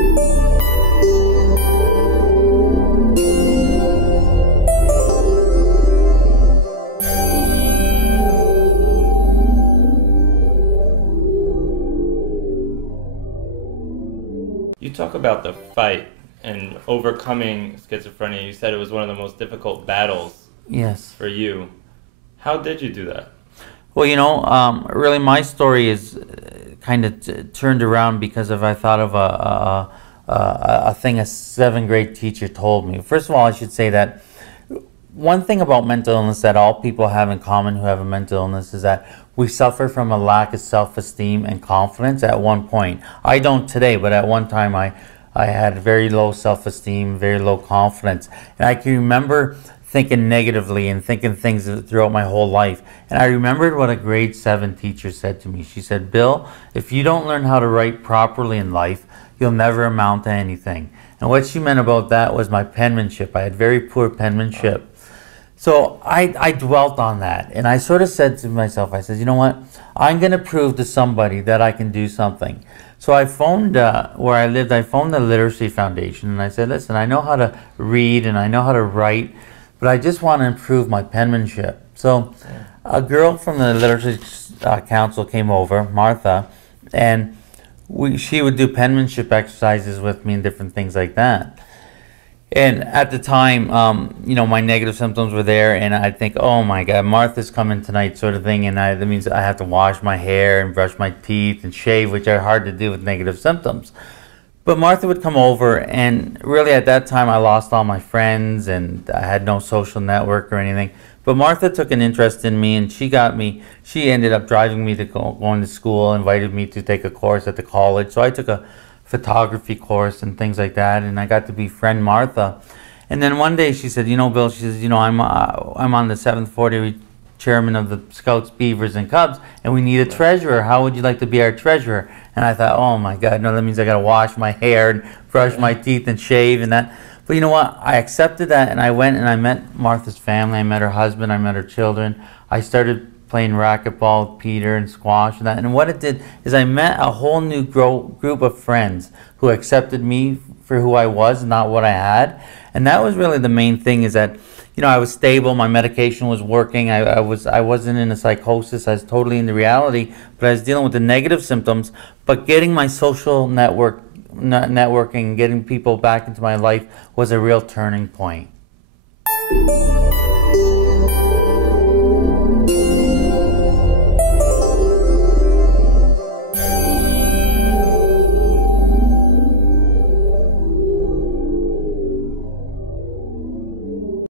You talk about the fight and overcoming schizophrenia. You said it was one of the most difficult battles. Yes. For you. How did you do that? Well, you know, really my story is kind of turned around because I thought of a thing a 7th grade teacher told me. First of all, I should say that one thing about mental illness that all people have in common who have a mental illness is that we suffer from a lack of self-esteem and confidence at one point. I don't today, but at one time I had very low self-esteem, very low confidence. And I can remember thinking negatively and thinking things throughout my whole life. And I remembered what a grade 7 teacher said to me. She said, "Bill, if you don't learn how to write properly in life, you'll never amount to anything." And what she meant about that was my penmanship. I had very poor penmanship. So I dwelt on that, and I sort of said to myself, I said, you know what, I'm going to prove to somebody that I can do something. So I phoned, where I lived, I phoned the Literacy Foundation, and I said, listen, I know how to read and I know how to write, but I just want to improve my penmanship. So a girl from the Literacy Council came over, Martha, and she would do penmanship exercises with me and different things like that. And at the time, you know, my negative symptoms were there, and I'd think, oh my God, Martha's coming tonight, sort of thing, and that means I have to wash my hair and brush my teeth and shave, which are hard to do with negative symptoms. But Martha would come over, and really at that time I lost all my friends, and I had no social network or anything. But Martha took an interest in me, and she ended up driving me to going to school, invited me to take a course at the college. So I took a photography course and things like that, and I got to befriend Martha. And then one day she said, you know, Bill, she says, you know, I'm on the 7th 40 chairman of the Scouts, Beavers, and Cubs, and we need a treasurer. How would you like to be our treasurer? And I thought, oh my God, no, that means I got to wash my hair and brush my teeth and shave and that. But you know what? I accepted that, and I went and I met Martha's family. I met her husband. I met her children. I started playing racquetball with Peter and squash and that. And what it did is I met a whole new group of friends who accepted me for who I was, not what I had. And that was really the main thing, is that, you know, I was stable, my medication was working, I wasn't in a psychosis, I was totally in the reality, but I was dealing with the negative symptoms. But getting my social networking, getting people back into my life was a real turning point.